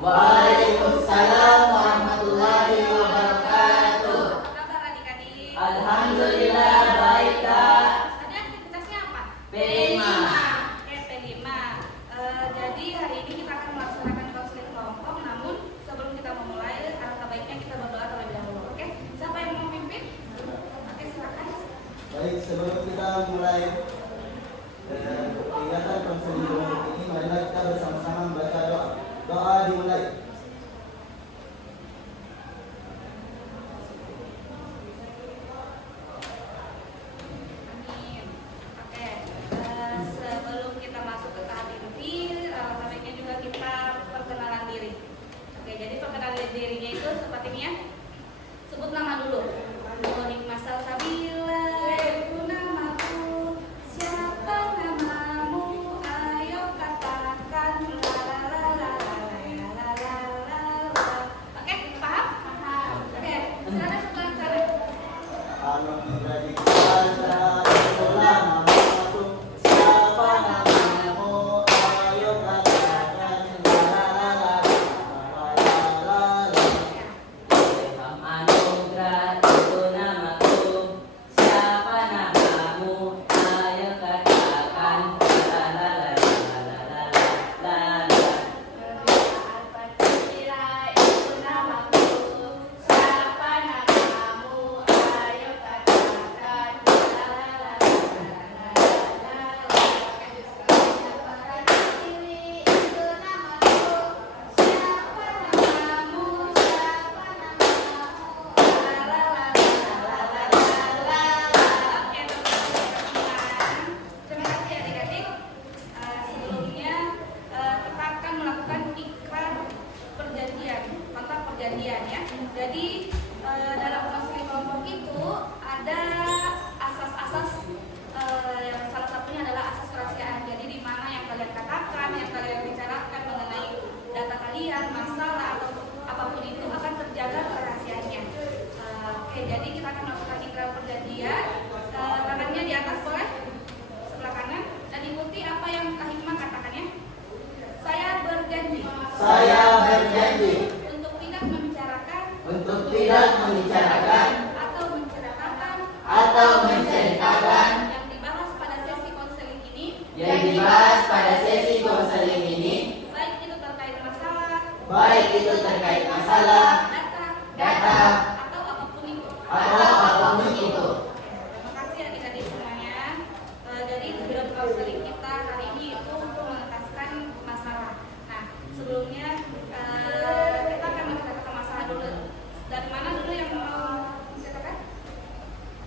Waalaikumsalam warahmatullahi wabarakatuh. Apa kabar adik-adik? Alhamdulillah baik, Kak. Tadi aktivitasnya apa? P5. Oke, P5. Jadi hari ini kita akan melaksanakan konseling kelompok. Namun sebelum kita memulai, alangkah baiknya kita berdoa terlebih dahulu. Oke, siapa yang mau memimpin? Oke, silakan. Baik, sebelum kita mulai kegiatan konseling kelompok ini, marilah kita bersama-sama membaca doa. Doa dimulai. Amin. Oke, sebelum kita masuk ke tahap inti, baiknya juga kita perkenalan diri. Oke, jadi perkenalan dirinya itu seperti ini ya. Sebut nama dulu. Monik Masal Sabila, itu namaku. Siapa namamu? Ayo katakan. Oke, paham? Paham. Oke, silakan sebelah sana. Siapa namamu? Ayo katakan. Ilham Anugrah itu namaku. Siapa namamu? Ayo katakan. La la la la la la la. Al-Fatihah itu namaku. Siapa namamu? Ayo katakan. Al-Fatihah itu namaku. Siapa namamu? Siapa namamu? Oke, teman-teman. Terima kasih adik-adik. Sebelumnya kita akan melakukan ikrar perjanjian, kontrak perjanjian ya. Jadi dalam konseling kelompok itu ada asas-asas, yang salah satunya adalah asas kerahasiaan. Jadi di mana yang kalian katakan, yang kalian bicarakan mengenai data kalian, masalah atau apapun itu akan terjaga kerahasiaannya. Oke, jadi kita akan melakukan ikrar perjanjian. Tangannya di atas boleh, sebelah kanan, dan ikuti apa yang Kak Hikmah katakan ya. Saya berjanji Saya berjanji untuk tidak membicarakan untuk tidak membicarakan atau menceritakan menceritakan yang dibahas pada sesi konseling ini, yang dibahas pada sesi konseling ini, baik itu terkait masalah, baik itu terkait masalah, data, atau apapun itu. atau apapun itu. Terima kasih adik-adik semuanya. Jadi tujuan konseling kita hari ini itu untuk mengentaskan masalah. Nah, sebelumnya kita akan menceritakan masalah dulu. Dari mana dulu yang mau menceritakan?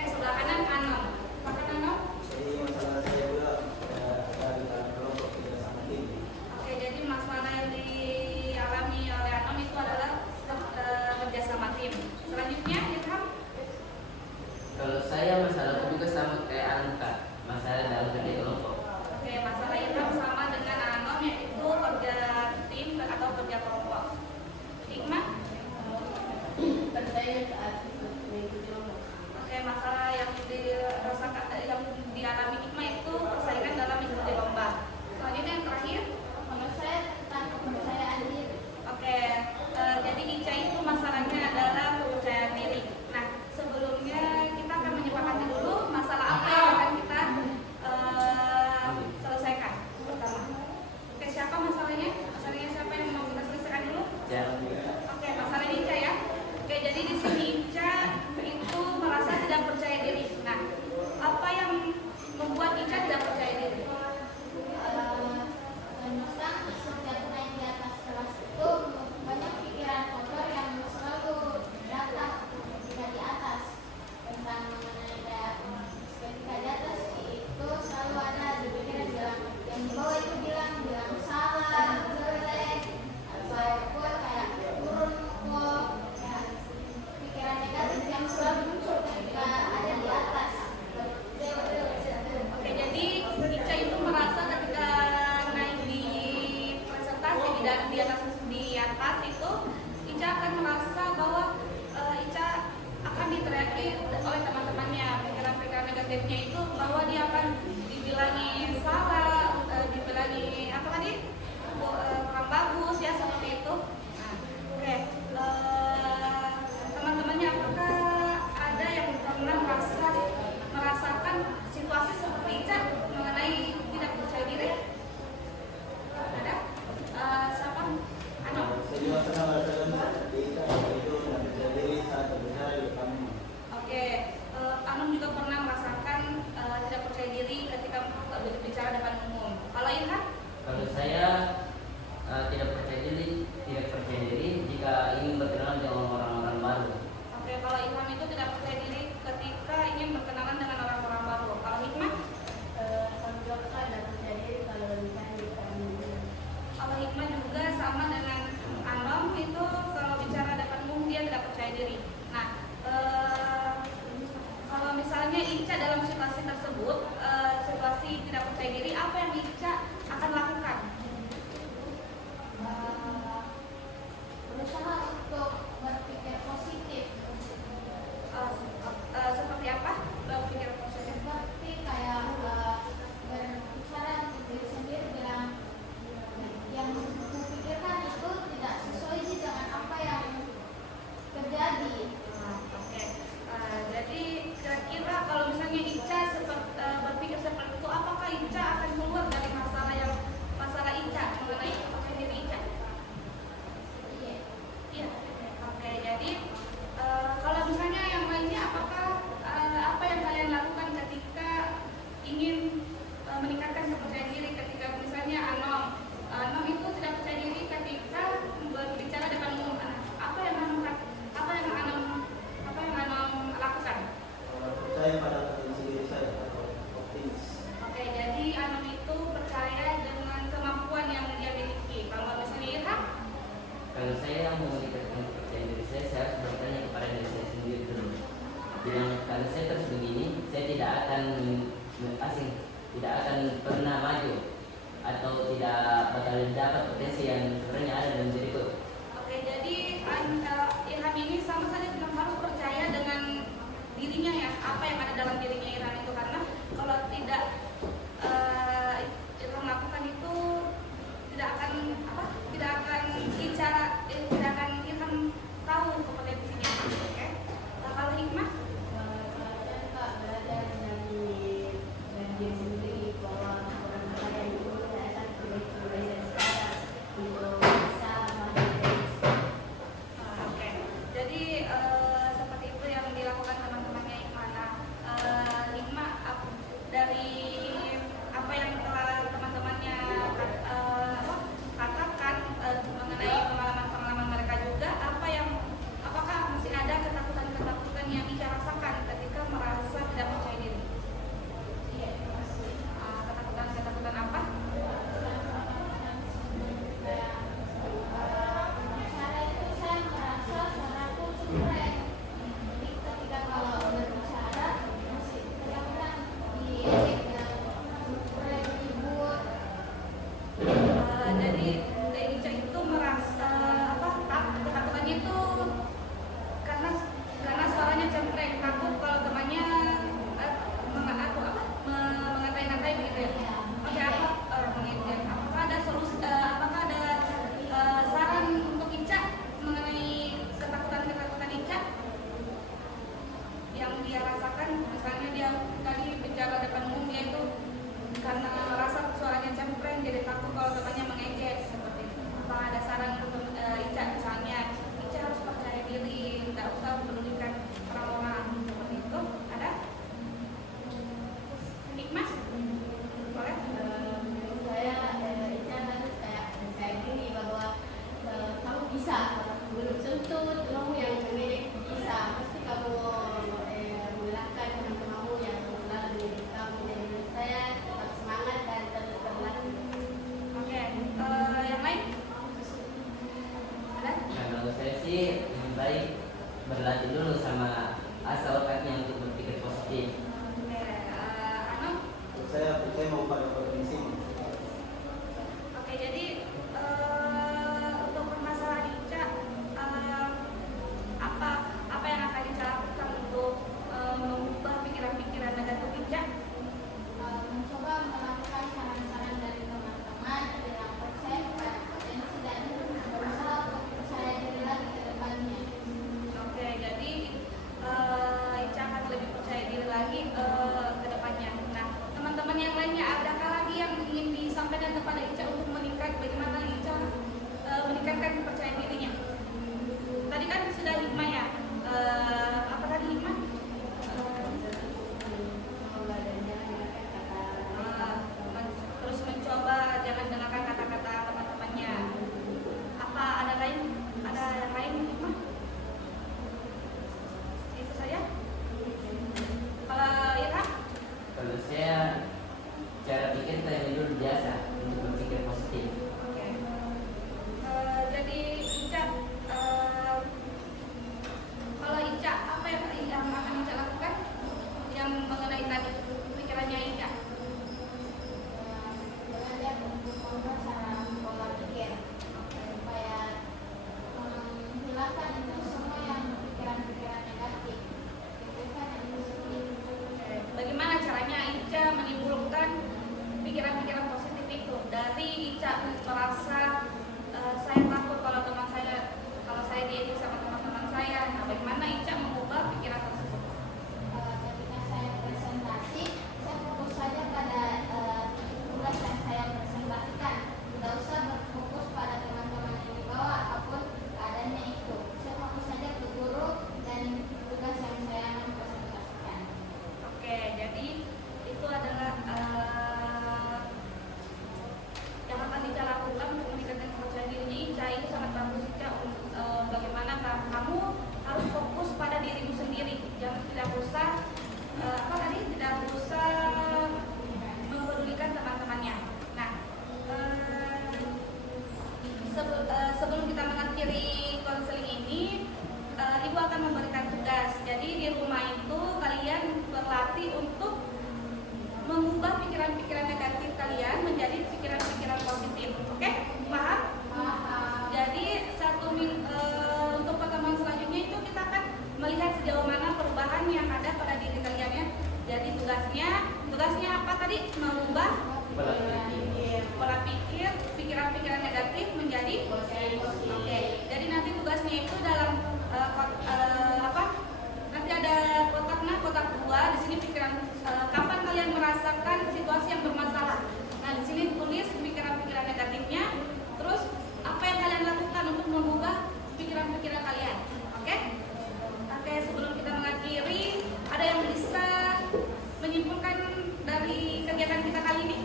Sebelah kanan Anom. Makan Anom? Jadi masalah saya juga dari dalam kelompok tidak sama tim. Oke, jadi masalah yang dialami oleh Anom itu adalah kerja sama tim. baik berlatih dulu sama asal otaknya untuk berpikir positif. Oke, Anu? Saya mau pada potensi. Oke, jadi untuk permasalahan Ica, apa yang akan Ica lakukan untuk mengubah pikiran-pikiran negatif Ica? Mencoba melakukan saran-saran dari teman-teman dengan percaya pada potensi dan berusaha untuk percaya diri lagi ke depannya. Oke, jadi Ica akan lebih percaya diri lagi ke depannya. Nah, teman-teman yang lainnya, adakah lagi yang ingin disampaikan kepada Ica untuk bagaimana Ica meningkatkan percaya dirinya? Tadi kan sudah hikmah ya. Apa tadi hikmah? Terus mencoba jangan dengarkan kata-kata teman-temannya. Apa ada yang lain hikmah? Itu saja. Kalau Ira? Kalau saya cara pikir saya dulu biasa untuk berpikir positif. Oke. Jadi Ica, kalau Ica apa yang akan Ica lakukan yang mengenai tadi pikirannya Ica? Belajar untuk mengubah cara pola pikir supaya menghilangkan itu semua yang pikiran-pikiran negatif. Pikirkan yang positif. Bagaimana caranya Ica menimbulkan pikiran-pikiran positif itu? Dari Ica merasa saya takut kalau saya diedit sama teman-teman saya. Nah, bagaimana Ica mengubah pikiran tersebut? Ketika saya presentasi, saya fokus saja pada tugas yang saya presentasikan. Tidak usah berfokus pada teman-teman yang di bawah apapun keadaannya itu. Saya fokus saja ke guru dan tugas yang saya presentasikan. Oke, jadi itu adalah yang akan Ica lakukan untuk meningkatkan kepercayaan dirinya Ica. Itu sangat bagus Ica. Bagaimana kamu harus fokus pada dirimu sendiri, jangan tidak usah tidak usah mempedulikan teman-temannya. Nah, sebelum kita mengakhiri konseling ini, Ibu akan memberikan tugas. Jadi di rumah itu kalian berlatih untuk mengubah pikiran-pikiran negatif kalian menjadi pikiran-pikiran positif. Oke? Paham? Jadi untuk pertemuan selanjutnya itu kita akan melihat sejauh mana perubahan yang ada pada diri kalian ya. Jadi tugasnya apa tadi? Mengubah pola pikir, pikiran-pikiran negatif menjadi positif. Oke. Jadi nanti tugasnya itu dalam nanti ada kotak 2 di sini pikiran kapan kalian merasakan situasi yang bermasalah. Nah, di sini tulis pikiran-pikiran negatifnya, terus apa yang kalian lakukan untuk mengubah pikiran-pikiran kalian. Oke? Oke, sebelum kita mengakhiri, ada yang bisa menyimpulkan dari kegiatan kita kali ini?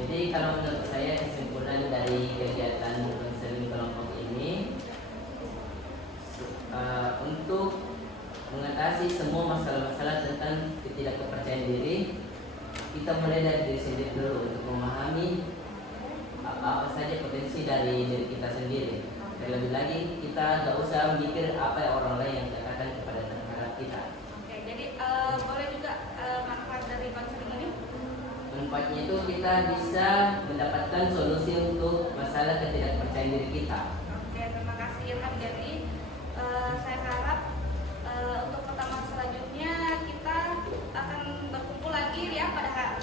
Jadi kalau menurut saya kesimpulan dari kegiatan konseling kelompok ini untuk mengatasi semua masalah-masalah tentang ketidakpercayaan diri, kita mulai dari diri sendiri dulu untuk memahami apa saja potensi dari diri kita sendiri. Terlebih lagi kita tidak usah mikir apa yang orang lain yang katakan kepada terhadap kita. Oke, jadi boleh juga manfaat dari konseling ini? Manfaatnya itu kita bisa mendapatkan solusi untuk masalah ketidakpercayaan diri kita. Oke, terima kasih Ilham. Jadi saya harap untuk pertemuan selanjutnya kita akan berkumpul lagi ya pada